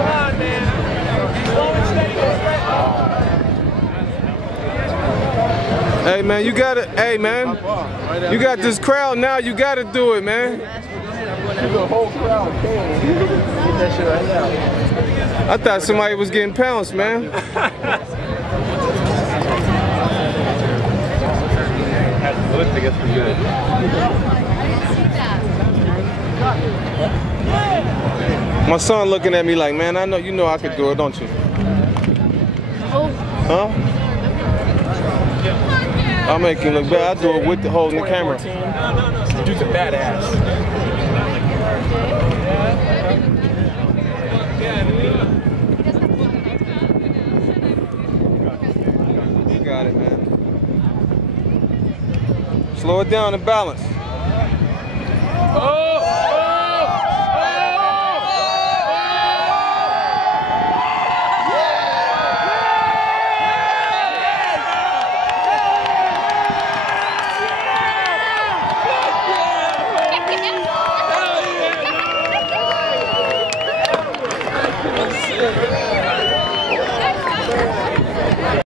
on, man. Slow and steady. Hey man, you gotta, hey man, you got this crowd now, you gotta do it, man. The whole crowd came. Get that shit right now. I thought somebody was getting pounced, man. Looks like it's pretty good. My son looking at me like, man, I know you know I could do it, don't you? Huh? I'll make him look bad. I'll do it with the holding the camera. Dude's a badass. You got it, man. Slow it down and balance.